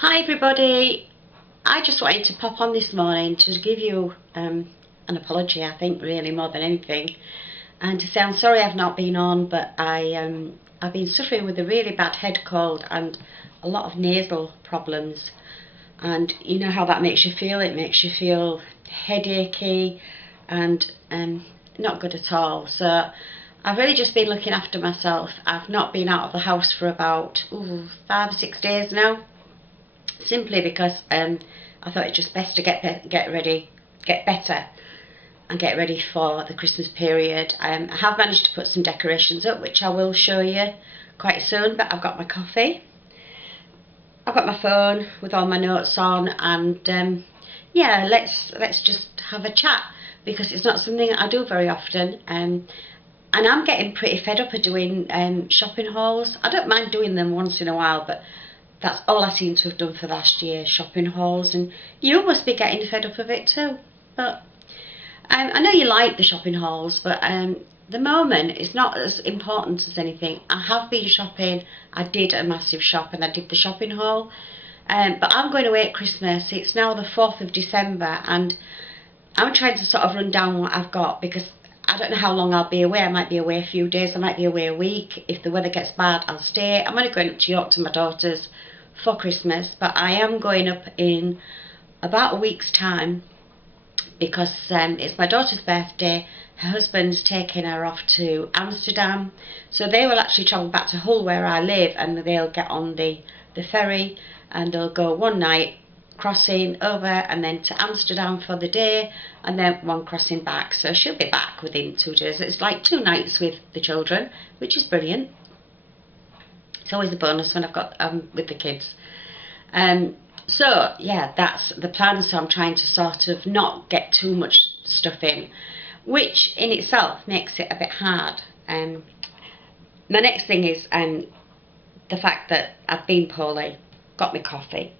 Hi everybody, I just wanted to pop on this morning to give you an apology, I think, really more than anything, and to say I'm sorry I've not been on, but I've been suffering with a really bad head cold and a lot of nasal problems, and you know how that makes you feel. It makes you feel headachy and not good at all. So I've really just been looking after myself. I've not been out of the house for about 5 or 6 days now, simply because I thought it just best to get better and get ready for the Christmas period. I have managed to put some decorations up, which I will show you quite soon, but I've got my coffee, I've got my phone with all my notes on, and yeah, let's just have a chat, because it's not something I do very often, and I'm getting pretty fed up of doing shopping hauls. I don't mind doing them once in a while, but that's all I seem to have done for last year, shopping hauls, and you must be getting fed up of it too. But I know you like the shopping hauls, but the moment is not as important as anything. I have been shopping, I did a massive shop and I did the shopping haul, but I'm going away at Christmas. It's now the 4th of December and I'm trying to sort of run down what I've got, because I don't know how long I'll be away. I might be away a few days, I might be away a week. If the weather gets bad, I'll stay. I'm only going up to York to my daughter's for Christmas, but I am going up in about a week's time, because it's my daughter's birthday. Her husband's taking her off to Amsterdam, so they will actually travel back to Hull where I live, and they'll get on the ferry and they'll go one night crossing over and then to Amsterdam for the day, and then one crossing back. So she'll be back within 2 days. It's like 2 nights with the children, which is brilliant. It's always a bonus when I've got with the kids. So yeah, that's the plan. So I'm trying to sort of not get too much stuff in, which in itself makes it a bit hard. My next thing is the fact that I've been poorly, got my coffee,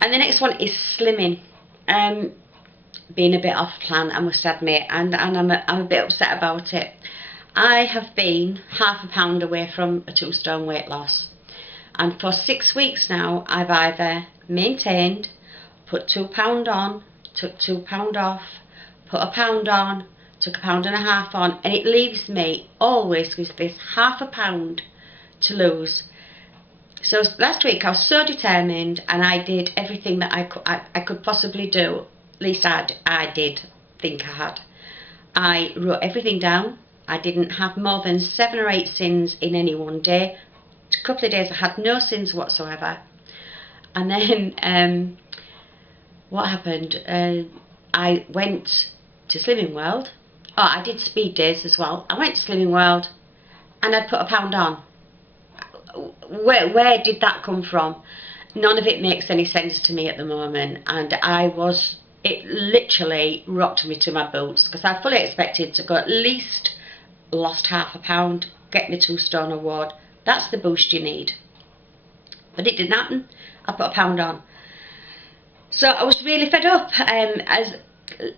and the next one is slimming. Being a bit off plan, I must admit, and I'm a bit upset about it. I have been half a pound away from a 2 stone weight loss, and for 6 weeks now I've either maintained, put £2 on, took £2 off, put a pound on, took a pound and a half on, and it leaves me always with this half a pound to lose. So last week I was so determined and I did everything that I could possibly do. At least I did think I had. I wrote everything down. I didn't have more than 7 or 8 sins in any one day. A couple of days I had no sins whatsoever. And then what happened? I went to Slimming World. Oh, I did speed days as well. I went to Slimming World and I put a pound on. Where did that come from? None of it makes any sense to me at the moment, and it literally rocked me to my boots, because I fully expected to go at least lost half a pound, get me 2 stone award. That's the boost you need. But it didn't happen. I put a pound on. So I was really fed up. As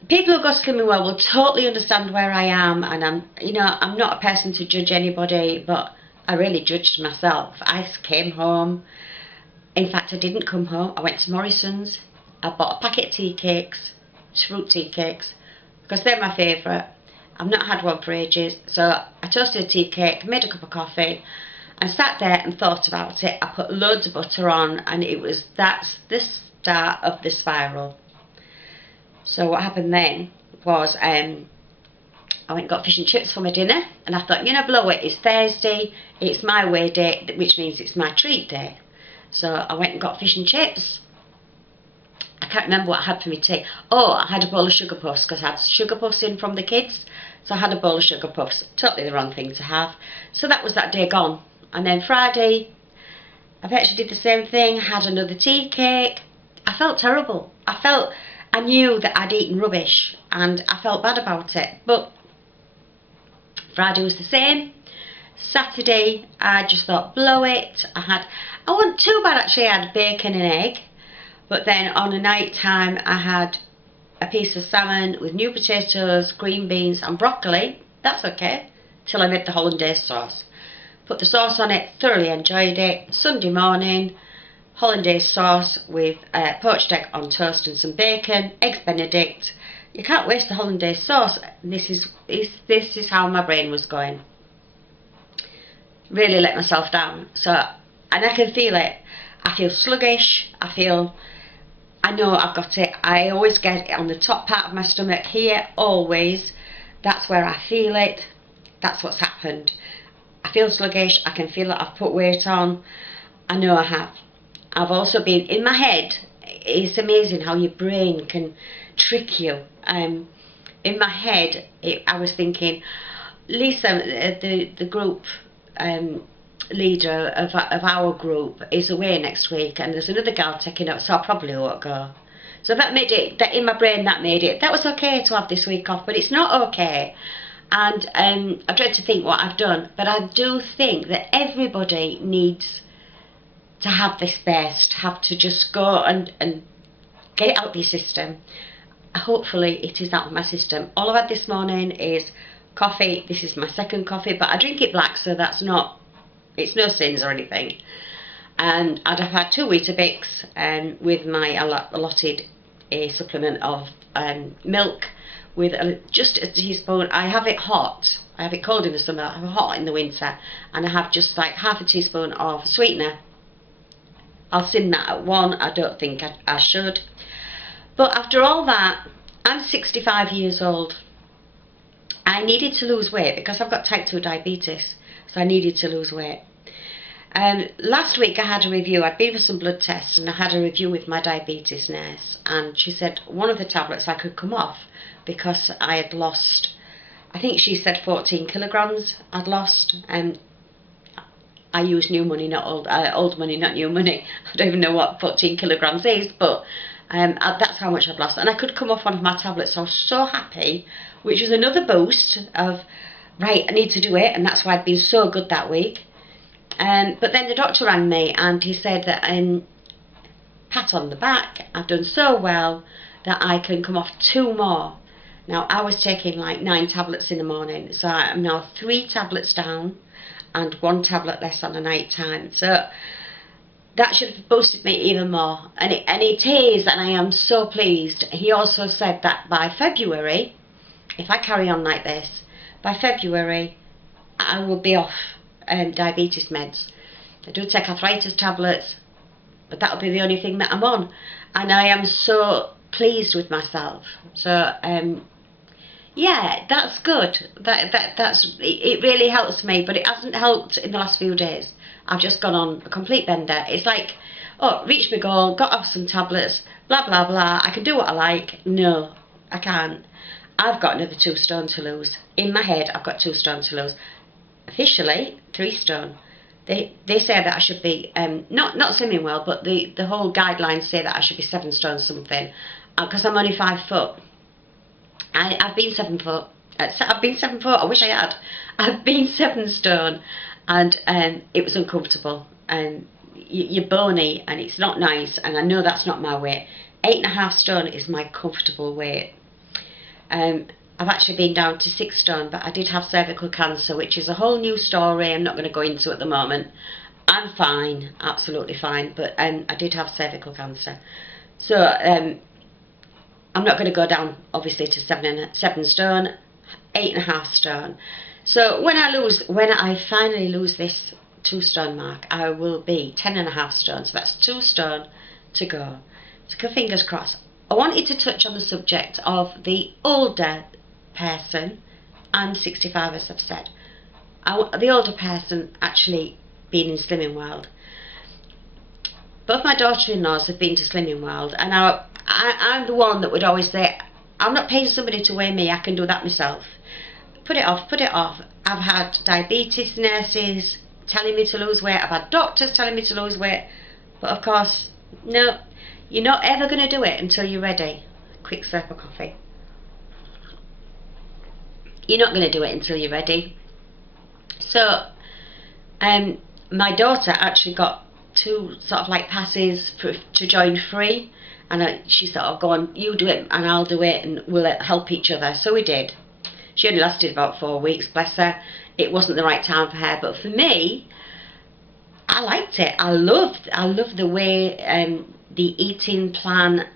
people who go Slimming World will totally understand where I am, and I'm not a person to judge anybody, but I really judged myself. I came home. In fact, I didn't come home. I went to Morrison's. I bought a packet of tea cakes, fruit tea cakes, because they're my favourite. I've not had one for ages. So I toasted a tea cake, made a cup of coffee, and sat there and thought about it. I put loads of butter on, and that's the start of the spiral. So what happened then was I went and got fish and chips for my dinner, and I thought, blow it, it's Thursday, it's my way day, which means it's my treat day. So I went and got fish and chips. I can't remember what I had for my tea. Oh, I had a bowl of sugar puffs, because I had sugar puffs in from the kids. So I had a bowl of sugar puffs. Totally the wrong thing to have. So that was that day gone. And then Friday, I actually did the same thing. Had another tea cake. I felt terrible. I knew that I'd eaten rubbish, and I felt bad about it. But Friday was the same. Saturday, I just thought, blow it. I wasn't too bad actually. I had bacon and egg. But then on a night time, I had a piece of salmon with new potatoes, green beans and broccoli. That's okay, till I made the hollandaise sauce. Put the sauce on it, thoroughly enjoyed it. Sunday morning, hollandaise sauce with poached egg on toast and some bacon, eggs benedict. You can't waste the hollandaise sauce. This is how my brain was going. Really let myself down. So, and I can feel it. I feel sluggish. I know I've got it. I always get it on the top part of my stomach here, always. That's where I feel it. That's what's happened. I feel sluggish. I can feel that I've put weight on. I know I have. I've also been in my head. It's amazing how your brain can trick you. In my head, I was thinking, Lisa, the group leader of our group, is away next week, and there's another girl taking up, so I probably won't go. So that made it, that in my brain, that was okay to have this week off, but it's not okay. And I dread to think what I've done, but I do think that everybody needs to have this space, to have to just go and get it out of your system. Hopefully it is out of my system. All I've had this morning is coffee. This is my second coffee, but I drink it black, so that's not, it's no sins or anything. And I'd have had 2 Weetabix with my allotted supplement of milk with just a teaspoon. I have it hot. I have it cold in the summer, I have it hot in the winter, and I have just like half a teaspoon of sweetener. I'll sim that at 1. I don't think I should. But after all that, I'm 65 years old. I needed to lose weight because I've got type 2 diabetes, so I needed to lose weight. Last week I had a review. I'd been for some blood tests and I had a review with my diabetes nurse, and she said one of the tablets I could come off because I had lost, I think she said 14 kilograms I'd lost. I use new money, not old money, not new money. I don't even know what 14 kilograms is, but that's how much I've lost. And I could come off one of my tablets, so I was so happy, which was another boost of, right, I need to do it, and that's why I'd been so good that week. But then the doctor rang me, and he said that, pat on the back, I've done so well that I can come off 2 more. Now, I was taking like 9 tablets in the morning, so I'm now 3 tablets down, and 1 tablet less on the night time. So that should have boosted me even more, and it is, and I am so pleased. He also said that by February, if I carry on like this, by February I will be off diabetes meds. I do take arthritis tablets, but that'll be the only thing that I'm on, and I am so pleased with myself. So yeah, that's good. It really helps me, but it hasn't helped in the last few days. I've just gone on a complete bender. It's like, oh, reached my goal, got off some tablets, blah blah blah, I can do what I like. No, I can't. I've got another 2 stone to lose. In my head, I've got 2 stone to lose. Officially, 3 stone. They say that I should be, not slimming well, but the whole guidelines say that I should be 7 stone something, because I'm only 5 foot. I've been 7 foot. I've been 7 foot. I wish I had. I've been 7 stone, and it was uncomfortable. And you're bony, and it's not nice. And I know that's not my weight. 8.5 stone is my comfortable weight. I've actually been down to 6 stone, but I did have cervical cancer, which is a whole new story. I'm not going to go into at the moment. I'm fine, absolutely fine. But I did have cervical cancer, so. I'm not going to go down, obviously, to 7 stone, 8.5 stone. So when I finally lose this 2 stone mark, I will be 10.5 stone. So that's 2 stone to go. So fingers crossed. I wanted to touch on the subject of the older person. I'm 65, as I've said. The older person actually being in Slimming World. Both my daughter-in-laws have been to Slimming World, and I'm the one that would always say, I'm not paying somebody to weigh me, I can do that myself. Put it off, put it off. I've had diabetes nurses telling me to lose weight, I've had doctors telling me to lose weight, but of course, no, you're not ever going to do it until you're ready. Quick slurp of coffee. You're not going to do it until you're ready. So, my daughter actually got 2 sort of like passes to join free, and she sort of gone, you do it and I'll do it and we'll help each other. So we did. She only lasted about 4 weeks, bless her. It wasn't the right time for her, but for me, I liked it. I love the way the eating plan.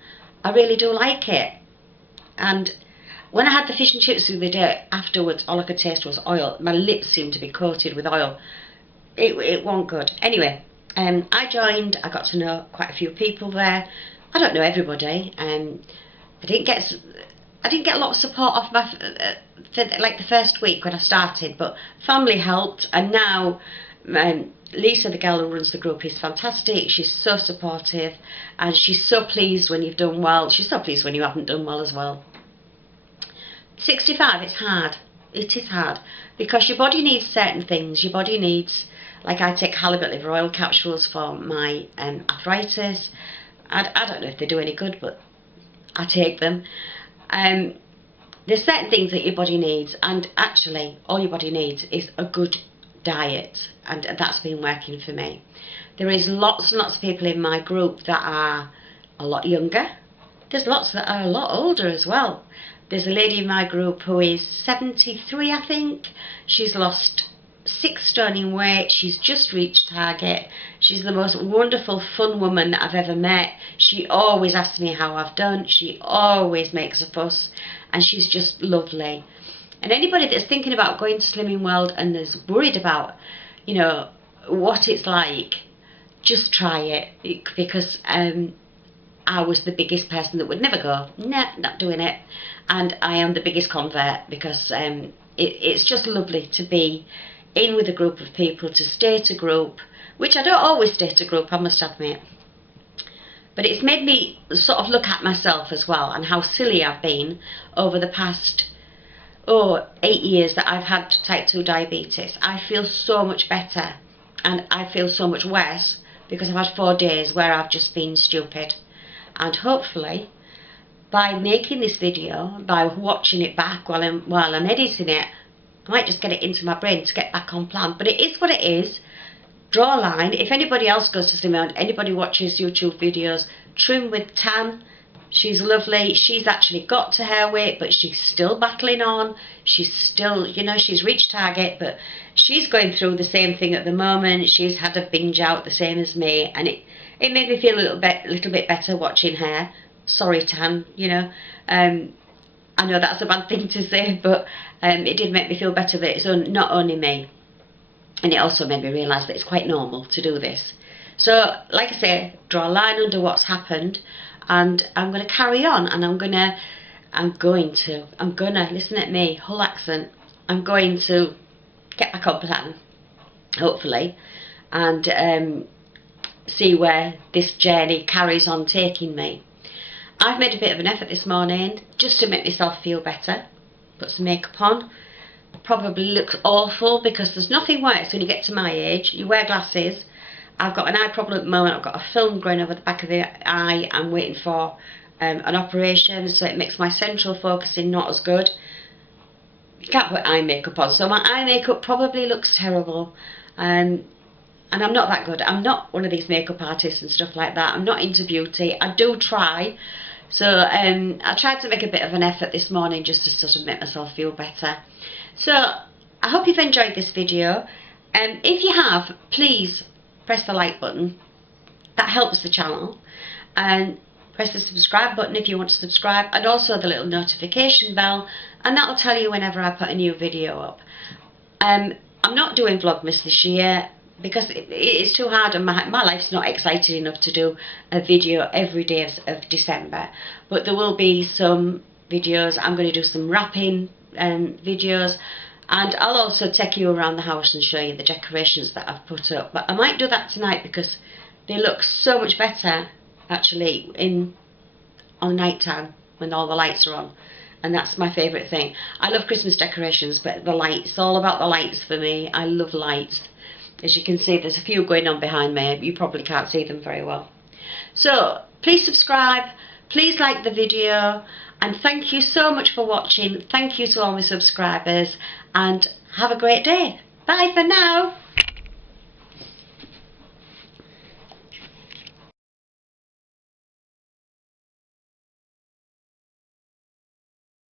I really do like it. And when I had the fish and chips the other day, afterwards all I could taste was oil. My lips seemed to be coated with oil. It wasn't good. Anyway, I joined. I got to know quite a few people there. I don't know everybody. I didn't get a lot of support off my for like the first week when I started, but family helped, and now Lisa, the girl who runs the group, is fantastic. She's so supportive, and she's so pleased when you've done well. She's so pleased when you haven't done well as well. 65, it's hard. It is hard because your body needs certain things. Your body needs, like I take halibut liver oil capsules for my arthritis. I don't know if they do any good, but I take them. There's certain things that your body needs, and actually all your body needs is a good diet, and that's been working for me. There is lots and lots of people in my group that are a lot younger. There's lots that are a lot older as well. There's a lady in my group who is 73, I think. She's lost 6 stone in weight. She's just reached target. She's the most wonderful, fun woman I've ever met. She always asks me how I've done. She always makes a fuss, and she's just lovely. And anybody that's thinking about going to Slimming World and is worried about, you know, what it's like, just try it, because I was the biggest person that would never go. Nah, not doing it. And I am the biggest convert, because it's just lovely to be in with a group of people, to stay to group, which I don't always stay to group, I must admit. But it's made me sort of look at myself as well, and how silly I've been over the past 8 years that I've had type 2 diabetes. I feel so much better, and I feel so much worse because I've had 4 days where I've just been stupid. And hopefully, by making this video, by watching it back while I'm editing it, I might just get it into my brain to get back on plan. But it is what it is. Draw a line. If anybody else goes to Slimming World, anybody watches YouTube videos, Trim with Tan, she's lovely. She's actually got to her weight, but she's still battling on. She's still, you know, she's reached target, but she's going through the same thing at the moment. She's had a binge out the same as me, and it made me feel a little bit better watching her. Sorry, Tan, you know. I know that's a bad thing to say, but it did make me feel better that it's not only me. And it also made me realise that it's quite normal to do this. So, like I say, draw a line under what's happened, and I'm going to carry on, and I'm gonna, listen at me, whole accent, I'm going to get back on plan, hopefully, and see where this journey carries on taking me. I've made a bit of an effort this morning just to make myself feel better. Put some makeup on. Probably looks awful because there's nothing worse when you get to my age. You wear glasses. I've got an eye problem at the moment. I've got a film growing over the back of the eye. I'm waiting for an operation, so it makes my central focusing not as good. You can't put eye makeup on, so my eye makeup probably looks terrible. And I'm not that good. I'm not one of these makeup artists and stuff like that. I'm not into beauty. I do try. So I tried to make a bit of an effort this morning just to sort of make myself feel better. So I hope you've enjoyed this video. If you have, please press the like button. That helps the channel. And press the subscribe button if you want to subscribe, and also the little notification bell, and that'll tell you whenever I put a new video up. I'm not doing Vlogmas this year because it's too hard, and my life's not exciting enough to do a video every day of December. But there will be some videos. I'm going to do some wrapping videos, and I'll also take you around the house and show you the decorations that I've put up. But I might do that tonight because they look so much better actually on night time when all the lights are on. And that's my favourite thing. I love Christmas decorations, but the lights, it's all about the lights for me. I love lights. As you can see, there's a few going on behind me. You probably can't see them very well. So, please subscribe, please like the video, and thank you so much for watching. Thank you to all my subscribers, and have a great day. Bye for now.